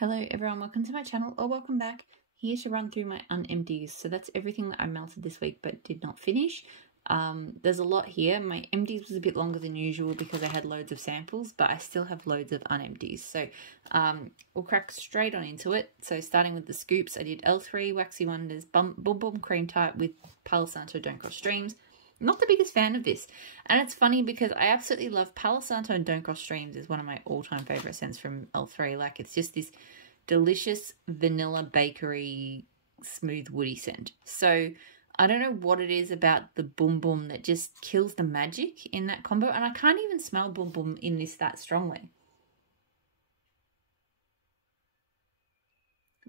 Hello everyone, welcome to my channel or welcome back. Here to run through my unempties. So that's everything that I melted this week but did not finish. There's a lot here. My empties was a bit longer than usual because I had loads of samples, but I still have loads of unempties. So we'll crack straight on into it. So starting with the scoops, I did L3 Waxy Wonders Bum Bum Cream Tart with Palo Santo Don't Cross Streams. Not the biggest fan of this, and it's funny because I absolutely love Palo Santo and Don't Cross Streams is one of my all-time favorite scents from L3. Like, it's just this delicious vanilla bakery smooth woody scent. So I don't know what it is about the Boom Boom that just kills the magic in that combo, and I can't even smell Boom Boom in this that strongly,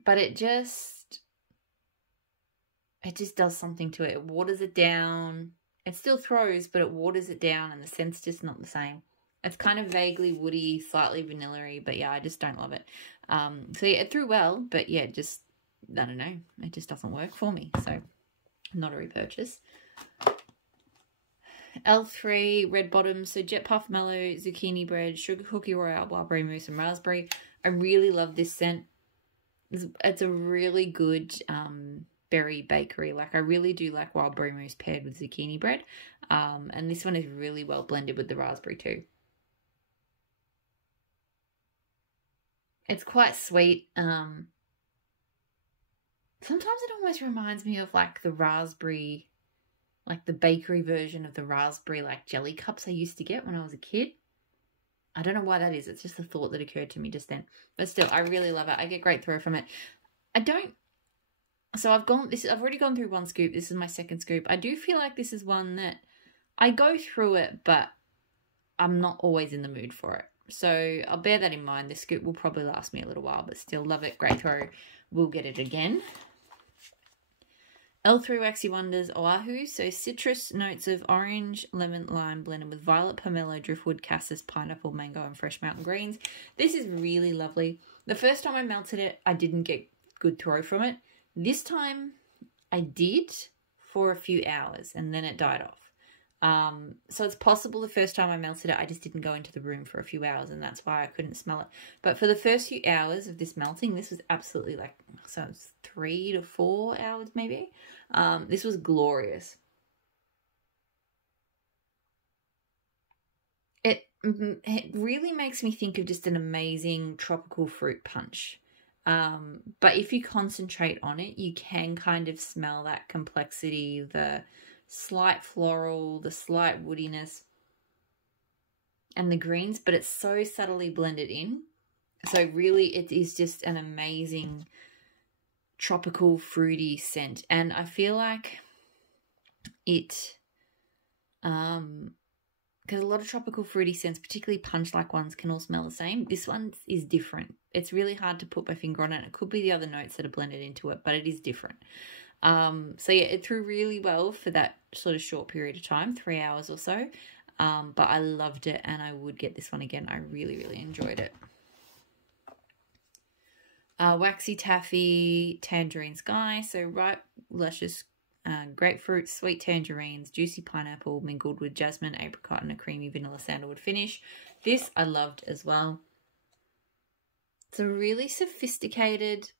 but it just does something to it. It waters it down. It still throws, but it waters it down, and the scent's just not the same. It's kind of vaguely woody, slightly vanilla-y, but yeah, I just don't love it. So yeah, it threw well, but yeah, just, I don't know, it just doesn't work for me. So not a repurchase. L3 Red Bottoms, so Jet Puff Mellow, Zucchini Bread, Sugar Cookie Royale, Wild Mousse, and Raspberry. I really love this scent. It's a really good berry bakery. Like, I really do like wild berry mousse paired with zucchini bread, and this one is really well blended with the raspberry too. It's quite sweet. Sometimes it almost reminds me of like the raspberry, like the bakery version of the raspberry like jelly cups I used to get when I was a kid. I don't know why that is. It's just a thought that occurred to me just then, but still, I really love it. I get great throw from it. So I've already gone through one scoop. This is my second scoop. I do feel like this is one that I go through it, but I'm not always in the mood for it. So I'll bear that in mind. This scoop will probably last me a little while, but still love it. Great throw. We'll get it again. L3 Waxy Wonders Oahu. So citrus notes of orange, lemon, lime blended with violet, pomelo, driftwood, cassis, pineapple, mango, and fresh mountain greens. This is really lovely. The first time I melted it, I didn't get good throw from it. This time I did for a few hours and then it died off. So it's possible the first time I melted it, I just didn't go into the room for a few hours and that's why I couldn't smell it. But for the first few hours of this melting, this was absolutely like, so it's 3 to 4 hours maybe. This was glorious. It really makes me think of just an amazing tropical fruit punch. But if you concentrate on it, you can kind of smell that complexity, the slight floral, the slight woodiness, and the greens, but it's so subtly blended in. So really, it is just an amazing tropical fruity scent. And I feel like it, because a lot of tropical fruity scents, particularly punch-like ones, can all smell the same. This one is different. It's really hard to put my finger on it. It could be the other notes that are blended into it, but it is different. So yeah, it threw really well for that sort of short period of time, 3 hours or so. But I loved it and I would get this one again. I really, really enjoyed it. Waxy Taffy Tangerine Sky. So ripe, luscious grapefruit, sweet tangerines, juicy pineapple mingled with jasmine, apricot, and a creamy vanilla sandalwood finish. This I loved as well. It's a really sophisticated,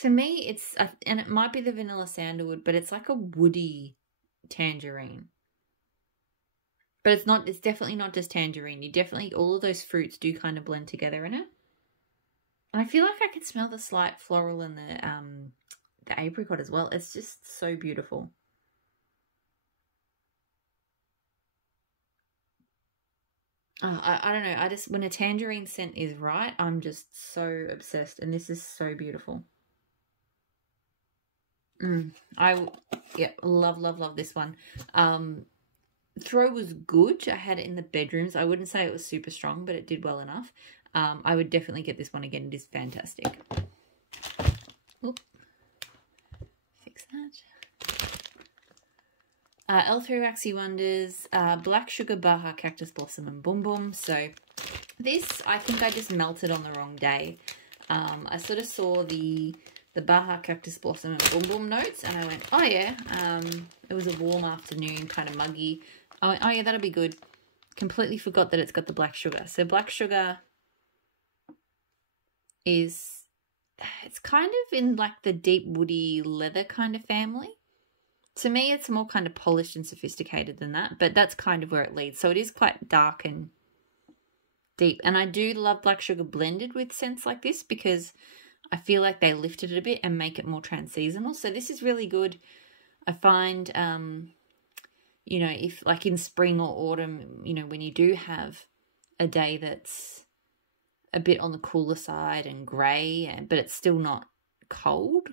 to me, it's, and it might be the vanilla sandalwood, but it's like a woody tangerine. But it's not, it's definitely not just tangerine. You definitely, all of those fruits do kind of blend together in it. And I feel like I can smell the slight floral in the apricot as well. It's just so beautiful. I don't know. I just, when a tangerine scent is right, I'm just so obsessed. And this is so beautiful. Yeah, love this one. Throw was good. I had it in the bedrooms. I wouldn't say it was super strong, but it did well enough. I would definitely get this one again. It is fantastic. Oop. Fix that. L3 Waxy Wonders, Black Sugar Baja Cactus Blossom and Boom Boom. So this, I think I just melted on the wrong day. I sort of saw the Baja Cactus Blossom and Boom Boom notes and I went, oh yeah, it was a warm afternoon, kind of muggy. I went, oh yeah, that'll be good. Completely forgot that it's got the black sugar. So black sugar is, it's kind of in like the deep woody leather kind of family. To me, it's more kind of polished and sophisticated than that, but that's kind of where it leads. So it is quite dark and deep. And I do love black sugar blended with scents like this because I feel like they lifted it a bit and make it more trans-seasonal. So this is really good. I find, you know, if like in spring or autumn, you know, when you do have a day that's a bit on the cooler side and grey, but it's still not cold,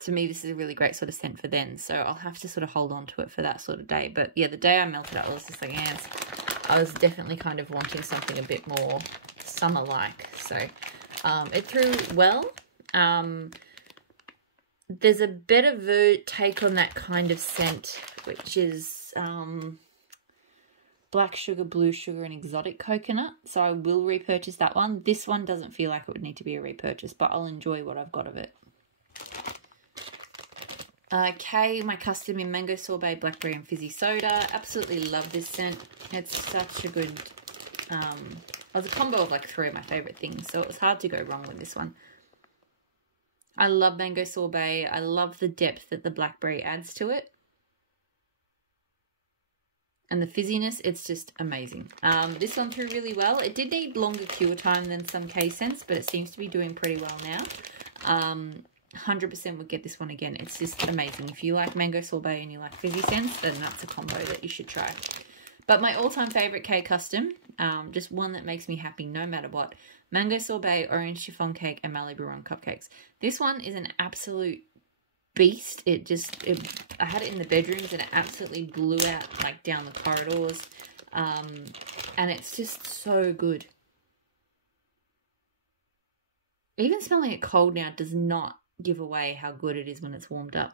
to me, this is a really great sort of scent for then. So I'll have to sort of hold on to it for that sort of day. But yeah, the day I melted it, I was just like, yes, I was definitely kind of wanting something a bit more summer-like. So it threw well. There's a bit of a take on that kind of scent, which is black sugar, blue sugar, and exotic coconut. So I will repurchase that one. This one doesn't feel like it would need to be a repurchase, but I'll enjoy what I've got of it. Kay, my custom in mango sorbet, blackberry, and fizzy soda. Absolutely love this scent. It's such a good, it was a combo of like 3 of my favourite things, so it was hard to go wrong with this one. I love mango sorbet. I love the depth that the blackberry adds to it. And the fizziness, it's just amazing. This one threw really well. It did need longer cure time than some K scents, but it seems to be doing pretty well now. 100% would get this one again. It's just amazing. If you like mango sorbet and you like fizzy scents, then that's a combo that you should try. But my all-time favourite K custom, just one that makes me happy no matter what, mango sorbet, orange chiffon cake, and Malibu rum cupcakes. This one is an absolute beast. I had it in the bedrooms and it absolutely blew out like down the corridors. And it's just so good. Even smelling it cold now does not give away how good it is when it's warmed up.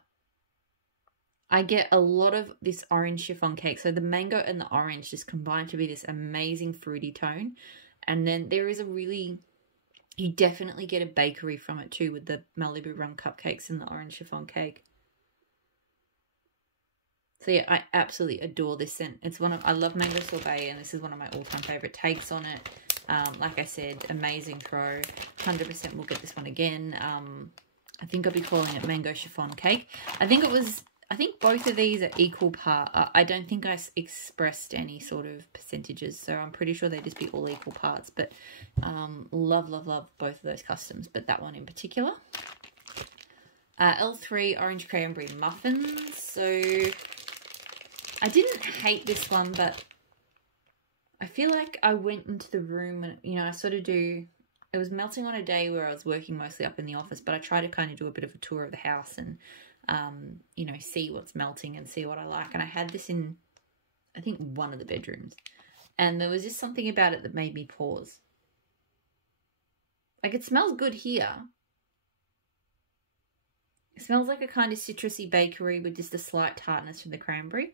I get a lot of this orange chiffon cake. So the mango and the orange just combine to be this amazing fruity tone. And then there is you definitely get a bakery from it too with the Malibu rum cupcakes and the orange chiffon cake. So yeah, I absolutely adore this scent. I love mango sorbet, and this is one of my all-time favorite takes on it. Like I said, amazing throw. 100% will get this one again. I think I'll be calling it mango chiffon cake. I think both of these are equal part. I don't think I expressed any sort of percentages, so I'm pretty sure they'd just be all equal parts. But love, love, love both of those customs, but that one in particular. L3 Orange Cranberry Muffins. So I didn't hate this one, but I feel like I went into the room and, you know, I sort of it was melting on a day where I was working mostly up in the office, but I try to kind of do a bit of a tour of the house and, you know, see what's melting and see what I like. And I had this in, I think, one of the bedrooms. And there was just something about it that made me pause. Like, it smells good here. It smells like a kind of citrusy bakery with just a slight tartness from the cranberry.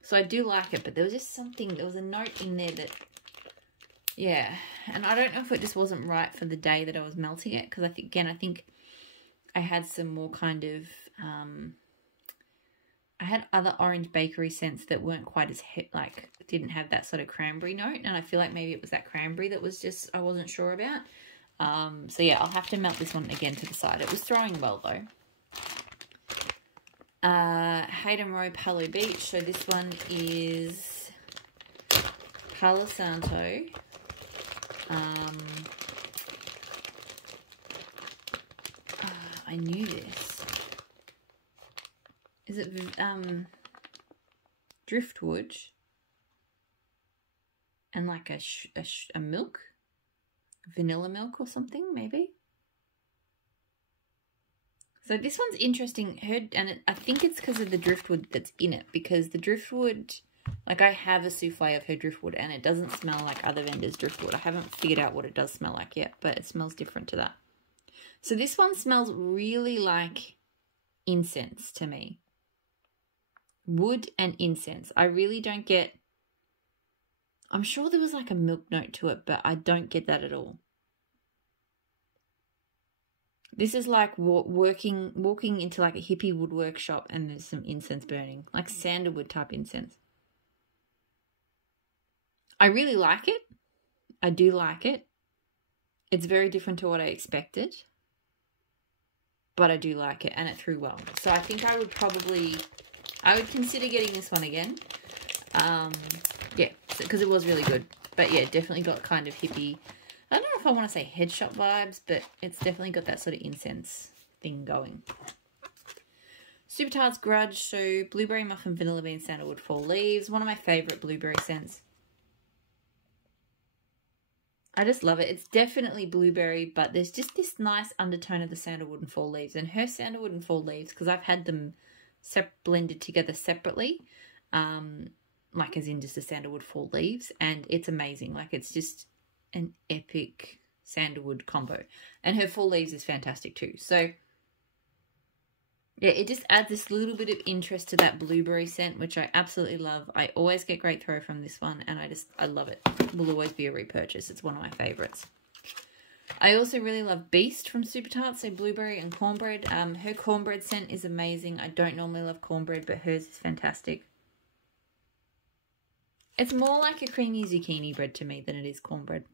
So I do like it, but there was just something, there was a note in there that, yeah. And I don't know if it just wasn't right for the day that I was melting it, because I think I had some more kind of, I had other orange bakery scents that weren't quite as, didn't have that sort of cranberry note. And I feel like maybe it was that cranberry that was just, I wasn't sure about. So yeah, I'll have to melt this one again to the side. It was throwing well though. Hayden Row Palo Beach. So this one is Palo Santo. I knew this. Is it driftwood and like a milk, vanilla milk or something maybe? So this one's interesting. I think it's because of the driftwood that's in it, because the driftwood, like I have a souffle of her driftwood and it doesn't smell like other vendors' driftwood. I haven't figured out what it does smell like yet, but it smells different to that. So this one smells really like incense to me. Wood and incense. I really don't get, I'm sure there was like a milk note to it, but I don't get that at all. This is like walking into like a hippie wood workshop and there's some incense burning, like sandalwood type incense. I really like it. I do like it. It's very different to what I expected, but I do like it, and it threw well. So I think I would consider getting this one again. Yeah, because it was really good. But yeah, definitely got kind of hippie. I don't know if I want to say head shop vibes, but it's definitely got that sort of incense thing going. Super Tarts Grudge, so blueberry muffin, vanilla bean, sandalwood, fall leaves. One of my favourite blueberry scents. I just love it. It's definitely blueberry, but there's just this nice undertone of the sandalwood and fall leaves. And her sandalwood and fall leaves, because I've had them blended together separately, like as in just the sandalwood fall leaves, and it's amazing. Like, it's just an epic sandalwood combo. And her fall leaves is fantastic too. So yeah, it just adds this little bit of interest to that blueberry scent, which I absolutely love. I always get great throw from this one, and I love it. Will always be a repurchase. It's one of my favorites. I also really love Beast from Super Tarts, so blueberry and cornbread. Her cornbread scent is amazing. I don't normally love cornbread, but hers is fantastic. It's more like a creamy zucchini bread to me than it is cornbread.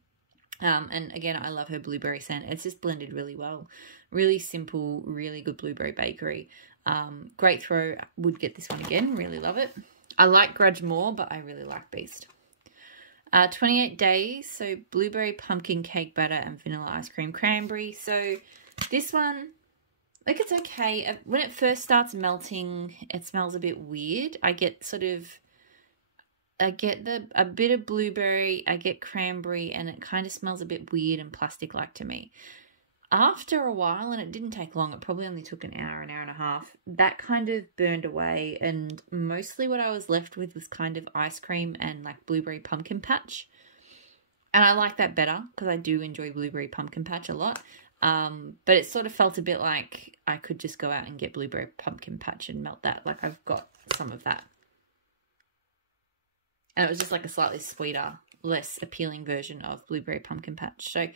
And again, I love her blueberry scent. It's just blended really well. Really simple, really good blueberry bakery. Great throw. Would get this one again. Really love it. I like Grudge more, but I really like Beast. 28 Days. So blueberry pumpkin cake batter and vanilla ice cream cranberry. So this one, like, it's okay. When it first starts melting, it smells a bit weird. I get a bit of blueberry, I get cranberry, and it kind of smells a bit weird and plastic-like to me. After a while, and it didn't take long, it probably only took an hour and a half, that kind of burned away, and mostly what I was left with was kind of ice cream and like blueberry pumpkin patch. And I like that better because I do enjoy blueberry pumpkin patch a lot. But it sort of felt a bit like I could just go out and get blueberry pumpkin patch and melt that. Like, I've got some of that. And it was just like a slightly sweeter, less appealing version of blueberry pumpkin patch. So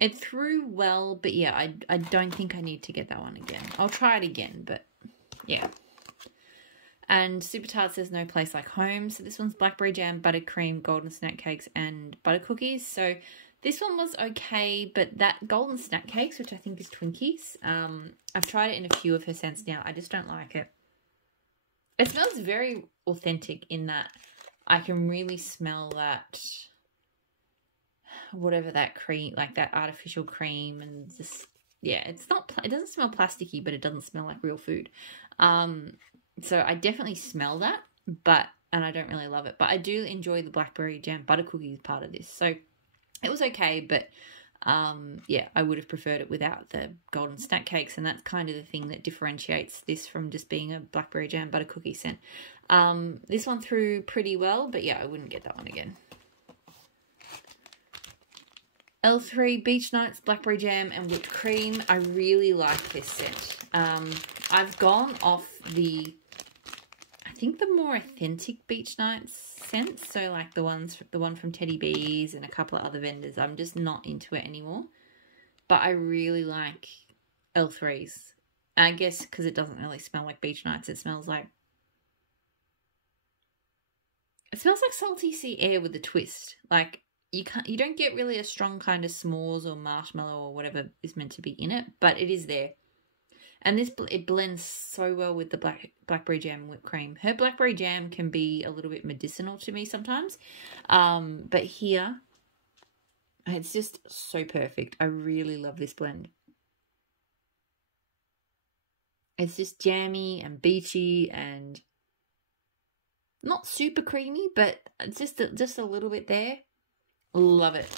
it threw well, but yeah, I don't think I need to get that one again. I'll try it again, but yeah. And Super Tarts says no place like home. So this one's blackberry jam, buttercream, golden snack cakes, and butter cookies. So this one was okay, but that golden snack cakes, which I think is Twinkies, I've tried it in a few of her scents now. I just don't like it. It smells very authentic in that I can really smell that, whatever that cream, like that artificial cream, and just, yeah, it doesn't smell plasticky, but it doesn't smell like real food. So I definitely smell that, and I don't really love it, but I do enjoy the blackberry jam butter cookies part of this. So it was okay, but yeah, I would have preferred it without the golden snack cakes, and that's kind of the thing that differentiates this from just being a blackberry jam butter cookie scent. This one threw pretty well, but yeah, I wouldn't get that one again. L3 Beach Nights, Blackberry Jam and Whipped Cream. I really like this scent. I've gone off I think the more authentic Beach Nights scents, so like the one from Teddy Bees and a couple of other vendors. I'm just not into it anymore, but I really like L3's. I guess because it doesn't really smell like Beach Nights. It smells like salty sea air with a twist. Like, you don't get really a strong kind of s'mores or marshmallow or whatever is meant to be in it, but it is there. And it blends so well with the blackberry jam and whipped cream. Her blackberry jam can be a little bit medicinal to me sometimes. But here, it's just so perfect. I really love this blend. It's just jammy and beachy and not super creamy, but just a little bit there. Love it.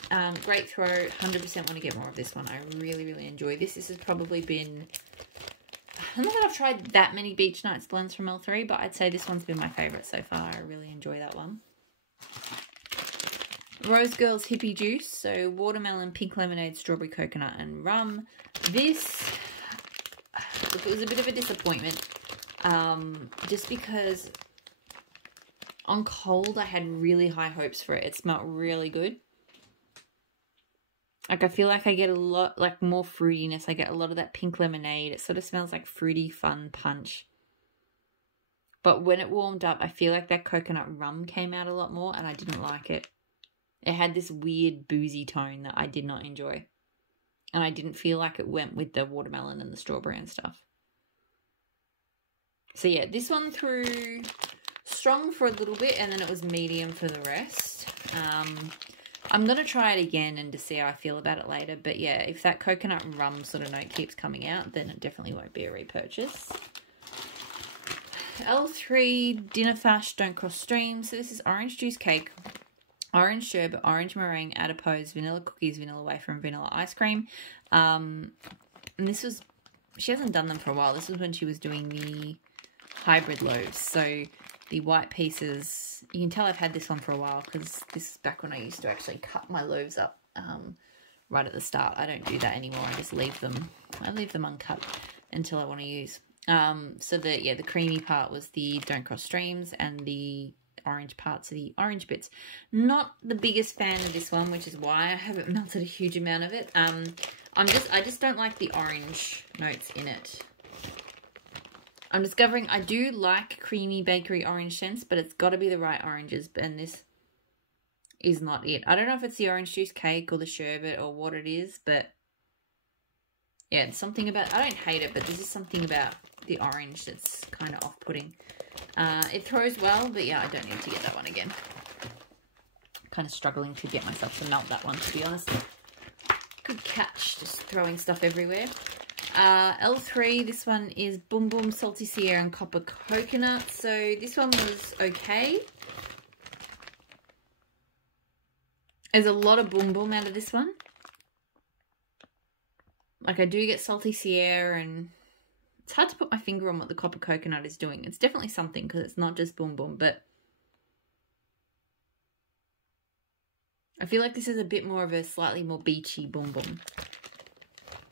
Great throw. 100% want to get more of this one. I really, really enjoy this. This has probably been... I don't know that I've tried that many Beach Nights blends from L3, but I'd say this one's been my favourite so far. I really enjoy that one. Rose Girls Hippie Juice. So watermelon, pink lemonade, strawberry coconut, and rum. This, look, it was a bit of a disappointment. Just because on cold I had really high hopes for it. It smelled really good. Like, I feel like I get a lot, like, more fruitiness. I get a lot of that pink lemonade. It sort of smells like fruity, fun punch. But when it warmed up, I feel like that coconut rum came out a lot more, and I didn't like it. It had this weird boozy tone that I did not enjoy. And I didn't feel like it went with the watermelon and the strawberry and stuff. So yeah, this one threw strong for a little bit and then it was medium for the rest. I'm going to try it again and to see how I feel about it later. But yeah, if that coconut and rum sort of note keeps coming out, then it definitely won't be a repurchase. L3 Dinner Fash Don't Cross Streams. So this is orange juice cake, orange sherbet, orange meringue, adipose, vanilla cookies, vanilla wafer, and vanilla ice cream. And this was, she hasn't done them for a while. This was when she was doing the hybrid loaves. So the white pieces, you can tell I've had this one for a while because this is back when I used to actually cut my loaves up right at the start. I don't do that anymore. I just leave them. I leave them uncut until I want to use. So the creamy part was the Don't Cross Streams and the orange parts are the orange bits. Not the biggest fan of this one, which is why I haven't melted a huge amount of it. I just don't like the orange notes in it. I'm discovering I do like creamy bakery orange scents, but it's got to be the right oranges, and this is not it. I don't know if it's the orange juice cake or the sherbet or what it is, but yeah, it's something about, I don't hate it, but this is something about the orange that's kind of off-putting. It throws well, but yeah, I don't need to get that one again. Kind of struggling to get myself to melt that one, to be honest. Good catch, just throwing stuff everywhere. L3, this one is Boom Boom, Salty Sierra, and Copper Coconut. So this one was okay. There's a lot of Boom Boom out of this one. Like I do get Salty Sierra, and it's hard to put my finger on what the Copper Coconut is doing. It's definitely something because it's not just Boom Boom, but I feel like this is a bit more of a slightly more beachy Boom Boom.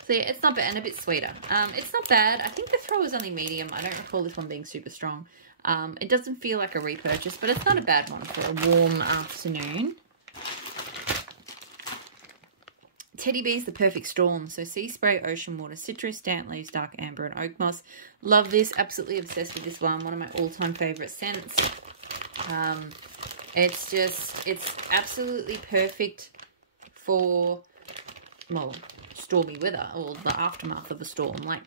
So yeah, it's not bad and a bit sweeter. It's not bad. I think the throw is only medium. I don't recall this one being super strong. It doesn't feel like a repurchase, but it's not a bad one for a warm afternoon. Teddy Bees, The Perfect Storm. So sea spray, ocean water, citrus, damp leaves, dark amber, and oak moss. Love this. Absolutely obsessed with this one. One of my all-time favorite scents. It's absolutely perfect for, well, stormy weather or the aftermath of a storm. Like,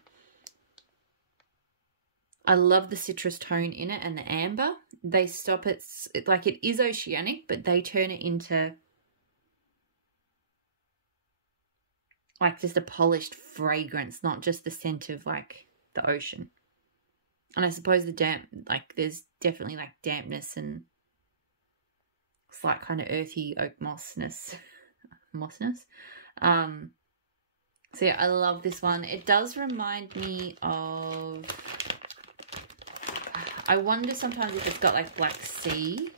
I love the citrus tone in it and the amber. They stop it, like it is oceanic, but they turn it into like just a polished fragrance, not just the scent of like the ocean. And I suppose the damp, like there's definitely like dampness and slight kind of earthy oak mossness. So yeah, I love this one. It does remind me of, I wonder sometimes if it's got like Black Sea,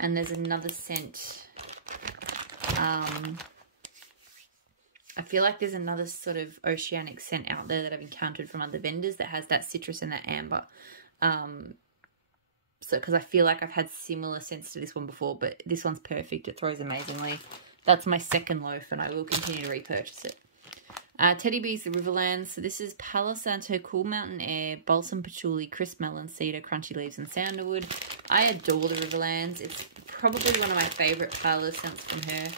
and there's another scent. I feel like there's another sort of oceanic scent out there that I've encountered from other vendors that has that citrus and that amber. So because I feel like I've had similar scents to this one before, but this one's perfect. It throws amazingly. That's my second loaf, and I will continue to repurchase it. Teddy Bees, The Riverlands. So this is Palo Santo, Cool Mountain Air, Balsam Patchouli, Crisp Melon, Cedar, Crunchy Leaves, and Sandalwood. I adore The Riverlands. It's probably one of my favourite Palo scents from her.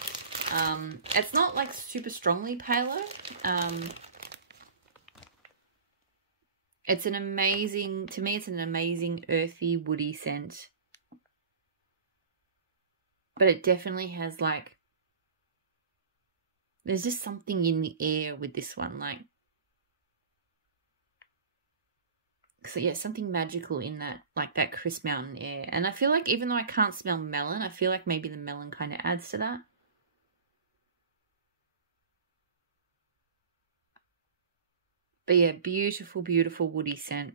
It's not like super strongly Palo. It's an amazing, to me it's an amazing earthy, woody scent. But it definitely has like, there's just something in the air with this one, like, so yeah, something magical in that, like that crisp mountain air. And I feel like even though I can't smell melon, I feel like maybe the melon kind of adds to that. But yeah, beautiful, beautiful woody scent.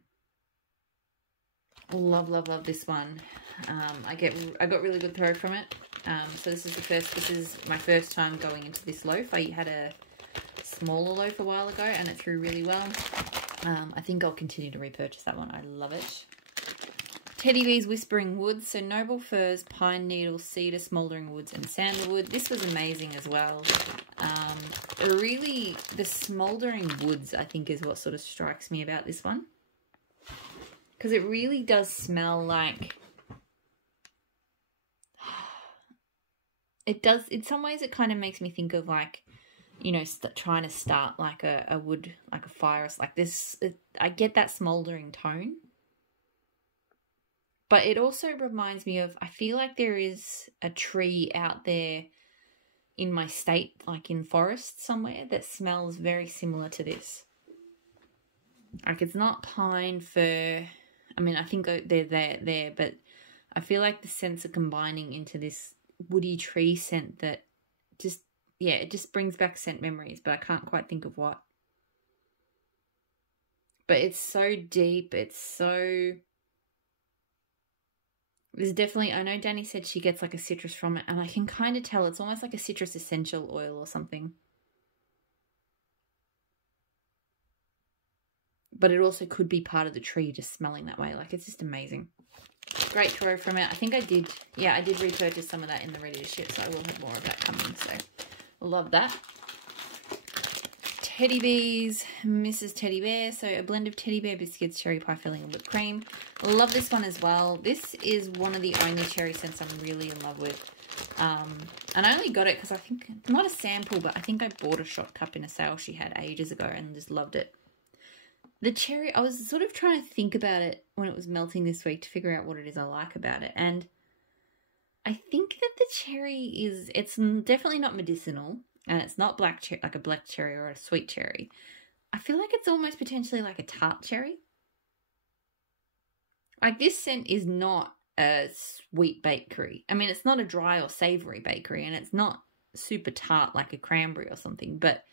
Love, love, love this one. I got really good throw from it. So this is my first time going into this loaf. I had a smaller loaf a while ago and it threw really well. I think I'll continue to repurchase that one. I love it. Teddy Bees, Whispering Woods. So Noble Firs, Pine Needle, Cedar, Smouldering Woods, and Sandalwood. This was amazing as well. Really, the Smouldering Woods, I think, is what sort of strikes me about this one. Because it really does smell like, It does, in some ways, it kind of makes me think of like, you know, trying to start like a wood, like a fire, like this. I get that smouldering tone. But it also reminds me of, I feel like there is a tree out there in my state, like in forest somewhere, that smells very similar to this. Like it's not pine, fir. I mean, I think they're there, but I feel like the scents are combining into this woody tree scent that just, yeah, it just brings back scent memories, but I can't quite think of what. But it's so deep. It's so... There's definitely... I know Danny said she gets like a citrus from it, and I can kind of tell it's almost like a citrus essential oil or something. But it also could be part of the tree just smelling that way. Like, it's just amazing. Great throw from it. I think I did repurchase some of that in the ready to ship, so I will have more of that coming. So, love that. Teddy Bees, Mrs. Teddy Bear. So, a blend of teddy bear biscuits, cherry pie filling, and whipped cream. Love this one as well. This is one of the only cherry scents I'm really in love with. And I only got it because I think, not a sample, but I think I bought a shot cup in a sale she had ages ago and just loved it. The cherry, I was sort of trying to think about it when it was melting this week to figure out what it is I like about it. And I think that the cherry is, it's definitely not medicinal, and it's not black cherry, like a black cherry or a sweet cherry. I feel like it's almost potentially like a tart cherry. Like this scent is not a sweet bakery. I mean, it's not a dry or savory bakery, and it's not super tart like a cranberry or something, but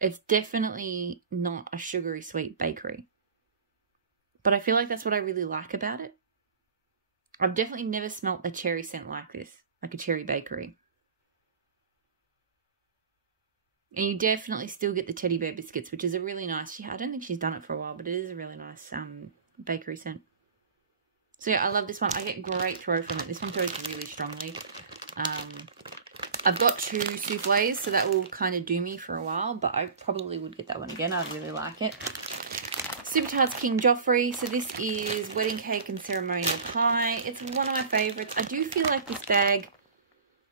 it's definitely not a sugary sweet bakery. But I feel like that's what I really like about it. I've definitely never smelt a cherry scent like this, like a cherry bakery. And you definitely still get the teddy bear biscuits, which is a really nice, I don't think she's done it for a while, but it is a really nice bakery scent. So yeah, I love this one. I get great throw from it. This one throws really strongly. I've got 2 soufflés, so that will kind of do me for a while, but I probably would get that one again. I really like it. Super Tarts King Joffrey. So this is wedding cake and ceremonial pie. It's one of my favourites. I do feel like this bag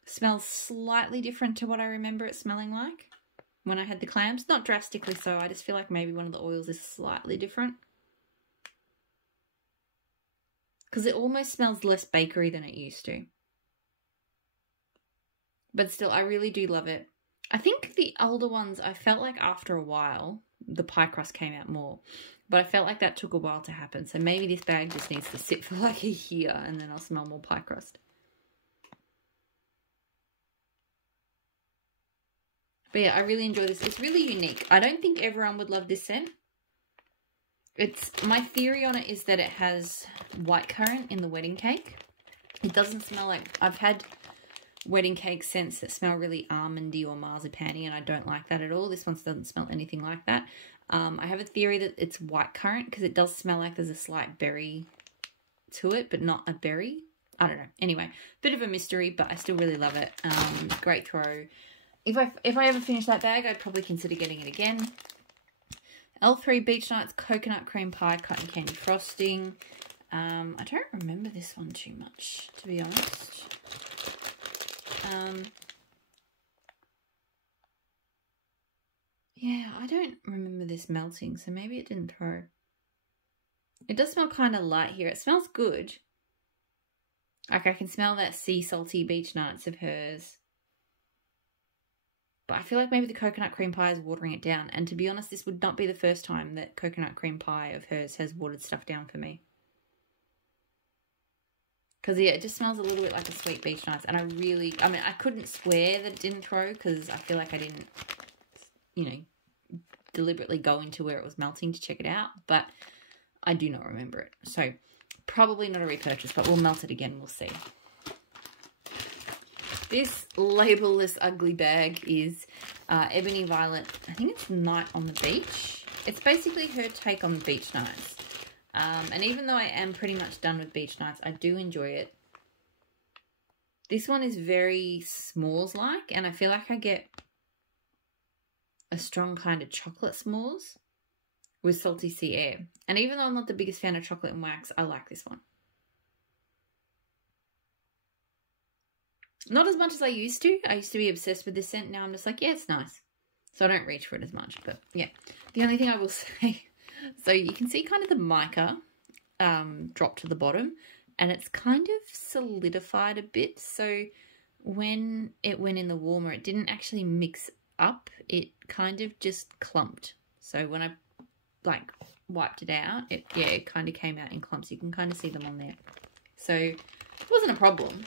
smells slightly different to what I remember it smelling like when I had the clams. Not drastically so. I just feel like maybe one of the oils is slightly different. Because it almost smells less bakery than it used to. But still, I really do love it. I think the older ones, I felt like after a while, the pie crust came out more. But I felt like that took a while to happen. So maybe this bag just needs to sit for like a year and then I'll smell more pie crust. But yeah, I really enjoy this. It's really unique. I don't think everyone would love this scent. My theory on it is that it has white currant in the wedding cake. It doesn't smell like... I've had wedding cake scents that smell really almondy or marzipan-y, and I don't like that at all. This one doesn't smell anything like that. I have a theory that it's white currant because it does smell like there's a slight berry to it, but not a berry. I don't know. Anyway, bit of a mystery, but I still really love it. Great throw. If I ever finish that bag, I'd probably consider getting it again. L3 Beach Nights Coconut Cream Pie Cotton Candy Frosting. I don't remember this one too much, to be honest. Yeah, I don't remember this melting, so maybe it didn't throw. It does smell kind of light here. It smells good. Like I can smell that sea salty beach nights of hers. But I feel like maybe the coconut cream pie is watering it down. And to be honest, this would not be the first time that coconut cream pie of hers has watered stuff down for me. Because, yeah, it just smells a little bit like a sweet beach nights. And I mean, I couldn't swear that it didn't throw because I feel like I didn't, you know, deliberately go into where it was melting to check it out. But I do not remember it. So, probably not a repurchase, but we'll melt it again. We'll see. This labelless ugly bag is Ebony Violet. I think it's Night on the Beach. It's basically her take on beach nights. And even though I am pretty much done with beach nights, I do enjoy it. This one is very s'mores-like, and I feel like I get a strong kind of chocolate s'mores with salty sea air. And even though I'm not the biggest fan of chocolate and wax, I like this one. Not as much as I used to. I used to be obsessed with this scent. Now I'm just like, yeah, it's nice. So I don't reach for it as much. But yeah, the only thing I will say, so you can see kind of the mica drop to the bottom, and it's kind of solidified a bit. So when it went in the warmer, it didn't actually mix up. It kind of just clumped. So when I like wiped it out, it kind of came out in clumps. You can kind of see them on there. So it wasn't a problem,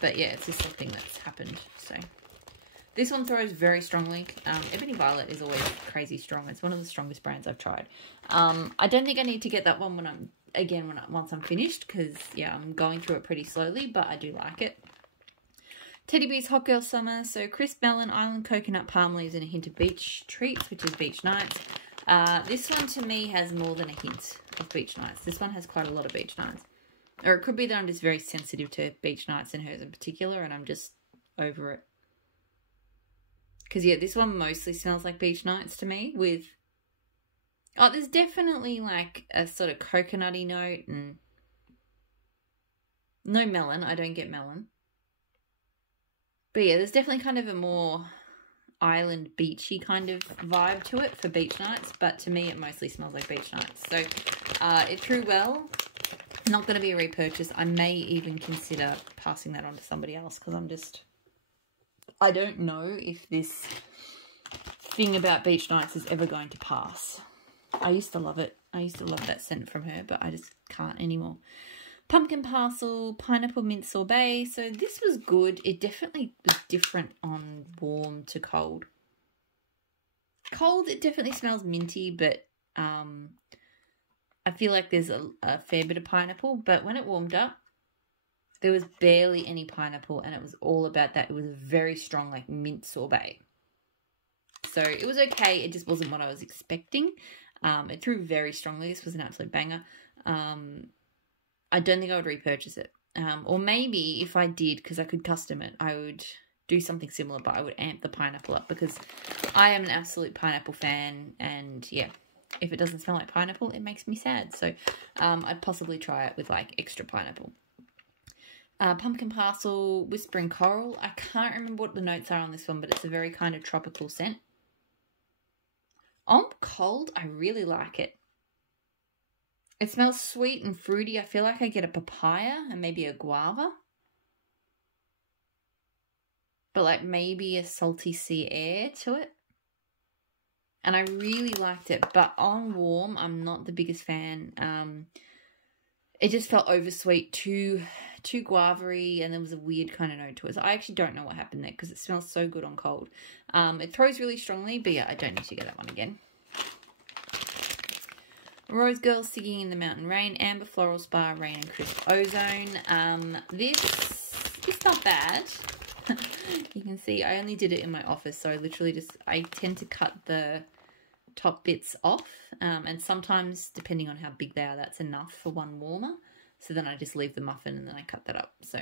but yeah, it's just something that's happened. So this one throws very strongly. Ebony Violet is always crazy strong. It's one of the strongest brands I've tried. I don't think I need to get that one once I'm finished, because yeah, I'm going through it pretty slowly, but I do like it. Teddy Beer's Hot Girl Summer. So crisp melon, island coconut, palm leaves, and a hint of beach treats, which is beach nights. This one to me has more than a hint of beach nights. This one has quite a lot of beach nights. Or it could be that I'm just very sensitive to beach nights and hers in particular, and I'm just over it. Because, yeah, this one mostly smells like beach nights to me with... Oh, there's definitely, like, a sort of coconutty note and... No melon. I don't get melon. But, yeah, there's definitely kind of a more island beachy kind of vibe to it for beach nights. But to me, it mostly smells like beach nights. So, it threw well. Not going to be a repurchase. I may even consider passing that on to somebody else, because I don't know if this thing about beach nights is ever going to pass. I used to love it. I used to love that scent from her, but I just can't anymore. Pumpkin Parcel, Pineapple Mint Sorbet. So this was good. It definitely was different on warm to cold. Cold, it definitely smells minty, but I feel like there's a fair bit of pineapple, but when it warmed up, there was barely any pineapple, and it was all about that. It was a very strong, like, mint sorbet. So it was okay. It just wasn't what I was expecting. It threw very strongly. This was an absolute banger. I don't think I would repurchase it. Or maybe if I did, because I could custom it, I would do something similar, but I would amp the pineapple up, because I am an absolute pineapple fan, and yeah. If it doesn't smell like pineapple, it makes me sad. So I'd possibly try it with, like, extra pineapple. Pumpkin Parcel, Whispering Coral. I can't remember what the notes are on this one, but it's a very kind of tropical scent. On cold, I really like it. It smells sweet and fruity. I feel like I get a papaya and maybe a guava. But, like, maybe a salty sea air to it. And I really liked it, but on warm, I'm not the biggest fan. It just felt oversweet, too guava-y, and there was a weird kind of note to it. So I actually don't know what happened there, because it smells so good on cold. It throws really strongly, but yeah, I don't need to get that one again. Rose Girl Singing in the Mountain Rain, Amber Floral Spa, Rain and Crisp Ozone. This is not bad. You can see I only did it in my office, so I tend to cut the top bits off, and sometimes, depending on how big they are, that's enough for one warmer. So then I just leave the muffin and then I cut that up. So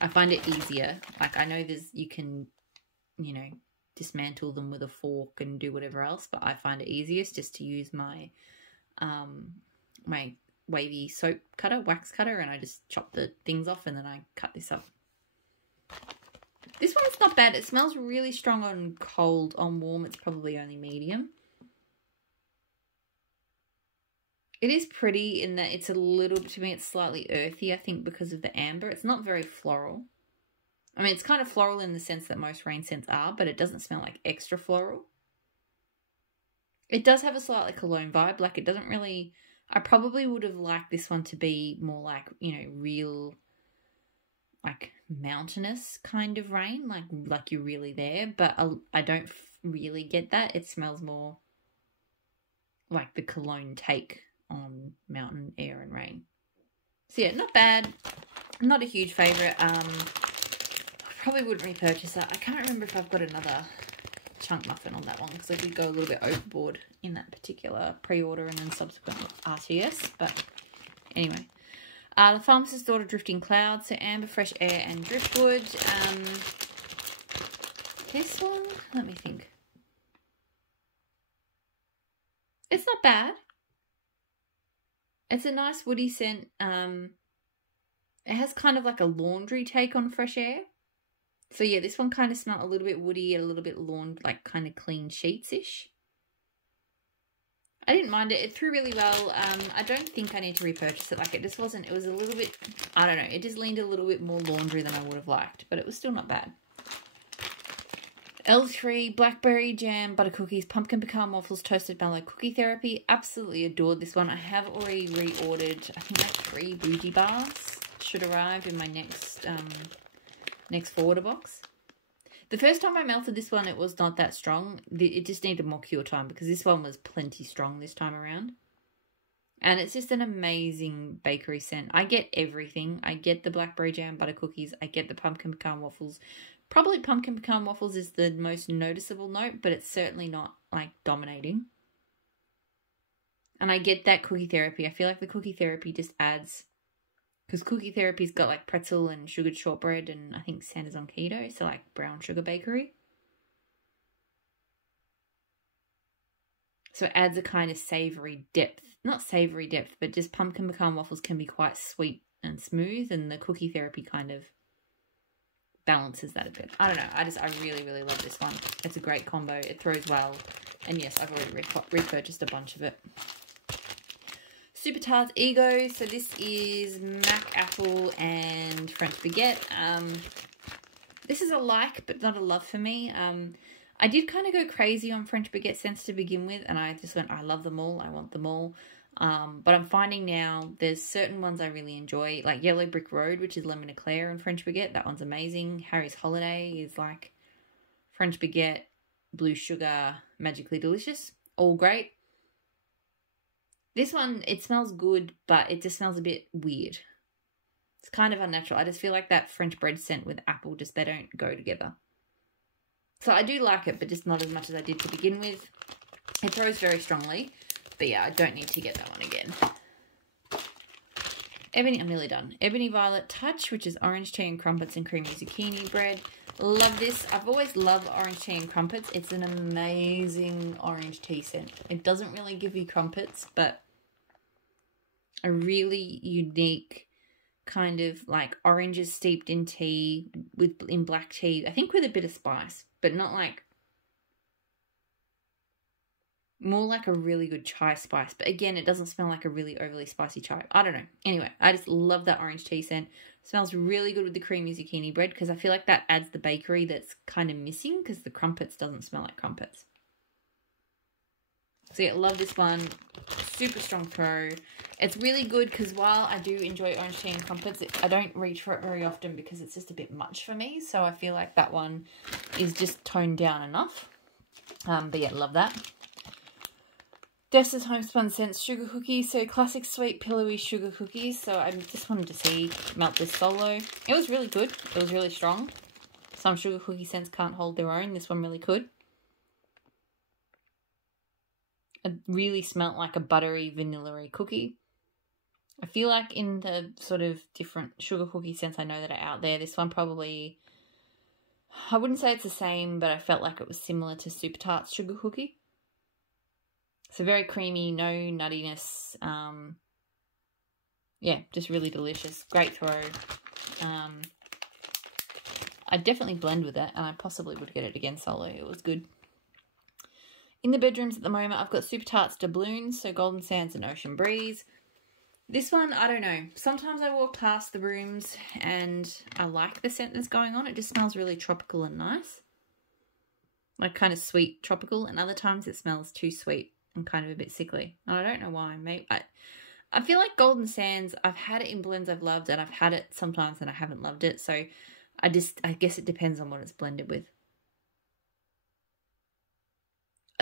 I find it easier. Like, I know you can, you know, dismantle them with a fork and do whatever else, but I find it easiest just to use my my wavy soap cutter, wax cutter, and I just chop the things off and then I cut this up. This one's not bad. It smells really strong on cold. On warm, it's probably only medium. It is pretty in that it's a little, to me, it's slightly earthy, I think, because of the amber. It's not very floral. I mean, it's kind of floral in the sense that most rain scents are, but it doesn't smell like extra floral. It does have a slightly cologne vibe. Like, it doesn't really... I probably would have liked this one to be more like, you know, real, like, mountainous kind of rain. Like you're really there. But I don't really get that. It smells more like the cologne take on mountain air and rain. So, yeah, not bad. Not a huge favourite. I probably wouldn't repurchase that. I can't remember if I've got another chunk muffin on that one, because I did go a little bit overboard in that particular pre-order and then subsequent RTS. But anyway, the Pharmacist Daughter Drifting Clouds, so amber, fresh air, and driftwood. This one, let me think. It's not bad. It's a nice woody scent. It has kind of like a laundry take on Fresh Air. So yeah, this one kind of smelled a little bit woody, a little bit like kind of clean sheets-ish. I didn't mind it. It threw really well. I don't think I need to repurchase it. Like, it just wasn't, it was a little bit, I don't know, it just leaned a little bit more laundry than I would have liked, but it was still not bad. L3, Blackberry Jam, Butter Cookies, Pumpkin Pecan Waffles, Toasted Mallow Cookie Therapy. Absolutely adored this one. I have already reordered, I think, like 3 bougie bars. Should arrive in my next forwarder box. The first time I melted this one, it was not that strong. It just needed more cure time because this one was plenty strong this time around. And it's just an amazing bakery scent. I get everything. I get the Blackberry Jam Butter Cookies. I get the Pumpkin Pecan Waffles. Probably Pumpkin Pecan Waffles is the most noticeable note, but it's certainly not, like, dominating. And I get that Cookie Therapy. I feel like the Cookie Therapy just adds... Because Cookie Therapy's got like pretzel and sugared shortbread, and I think Santa's on keto, so like brown sugar bakery. So it adds a kind of savoury depth. Not savoury depth, but just Pumpkin Pecan Waffles can be quite sweet and smooth, and the Cookie Therapy kind of balances that a bit. I don't know. I really, really love this one. It's a great combo. It throws well. And yes, I've already repurchased a bunch of it. Super Tarts Ego. So this is Mac Apple and French Baguette. This is a like, but not a love for me. I did kind of go crazy on French Baguette scents to begin with, and I just went, I love them all. I want them all. But I'm finding now there's certain ones I really enjoy, like Yellow Brick Road, which is Lemon Eclair and French Baguette. That one's amazing. Harry's Holiday is like French Baguette, Blue Sugar, Magically Delicious. All great. This one, it smells good, but it just smells a bit weird. It's kind of unnatural. I just feel like that French bread scent with apple, just they don't go together. So I do like it, but just not as much as I did to begin with. It throws very strongly, but yeah, I don't need to get that one again. Ebony, I'm nearly done. Ebony Violet Touch, which is orange tea and crumpets and creamy zucchini bread. Love this. I've always loved orange tea and crumpets. It's an amazing orange tea scent. It doesn't really give you crumpets, but a really unique kind of like oranges steeped in tea in black tea. I think with a bit of spice, but not like, more like a really good chai spice. But again, it doesn't smell like a really overly spicy chai. I don't know. Anyway, I just love that orange tea scent. It smells really good with the creamy zucchini bread because I feel like that adds the bakery that's kind of missing because the crumpets doesn't smell like crumpets. So yeah, love this one. Super strong throw. It's really good because while I do enjoy orange tea and crumpets, I don't reach for it very often because it's just a bit much for me. So I feel like that one is just toned down enough. But yeah, love that. Dessa's Homespun Scents Sugar Cookies. So classic sweet pillowy sugar cookies. So I just wanted to melt this solo. It was really good. It was really strong. Some sugar cookie scents can't hold their own. This one really could. It really smelt like a buttery, vanilla-y cookie. I feel like in the sort of different sugar cookie scents I know that are out there, this one probably, I wouldn't say it's the same, but I felt like it was similar to Super Tarts Sugar Cookie. So very creamy, no nuttiness. Yeah, just really delicious. Great throw. I'd definitely blend with it, and I possibly would get it again solo. It was good. In the bedrooms at the moment, I've got Super Tarts Doubloons, so Golden Sands and Ocean Breeze. This one, I don't know. Sometimes I walk past the rooms and I like the scent that's going on. It just smells really tropical and nice. Like kind of sweet tropical. And other times it smells too sweet and kind of a bit sickly. And I don't know why. Maybe I feel like Golden Sands, I've had it in blends I've loved, and I've had it sometimes and I haven't loved it. So I guess it depends on what it's blended with.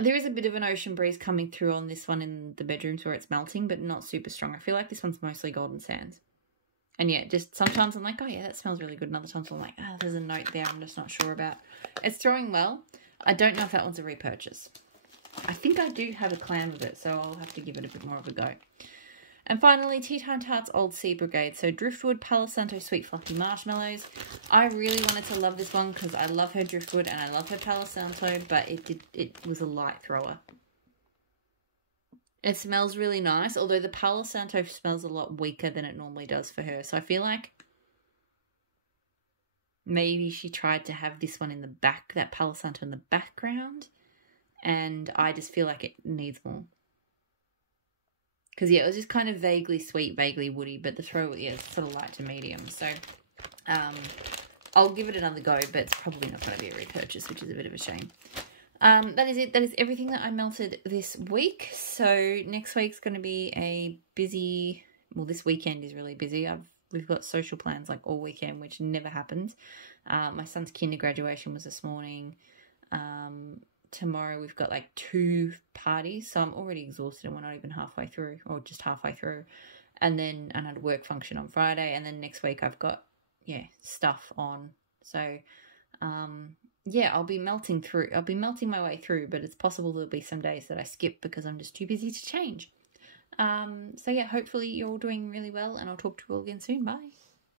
There is a bit of an ocean breeze coming through on this one in the bedrooms where it's melting, but not super strong. I feel like this one's mostly Golden Sands. And yeah, just sometimes I'm like, oh yeah, that smells really good. And other times I'm like, oh, there's a note there I'm just not sure about. It's throwing well. I don't know if that one's a repurchase. I think I do have a clan with it, so I'll have to give it a bit more of a go. And finally, Tea Time Tarts Old Sea Brigade. So Driftwood, Palo Santo Sweet Fluffy Marshmallows. I really wanted to love this one because I love her Driftwood and I love her Palo Santo, but it was a light thrower. It smells really nice, although the Palo Santo smells a lot weaker than it normally does for her. So I feel like maybe she tried to have this one in the back, that Palo Santo in the background, and I just feel like it needs more. Because, yeah, it was just kind of vaguely sweet, vaguely woody, but the throw, yeah, it's sort of light to medium. So, I'll give it another go, but it's probably not going to be a repurchase, which is a bit of a shame. That is it. That is everything that I melted this week. So, next week's going to be a busy... Well, this weekend is really busy. We've got social plans, like, all weekend, which never happens. My son's kinder graduation was this morning. Tomorrow we've got like 2 parties, so I'm already exhausted and we're not even halfway through, or just halfway through. And then I had a work function on Friday, and then next week I've got, yeah, stuff on. So, yeah, I'll be melting my way through, but it's possible there'll be some days that I skip because I'm just too busy to change. So yeah, hopefully you're all doing really well, and I'll talk to you all again soon. Bye.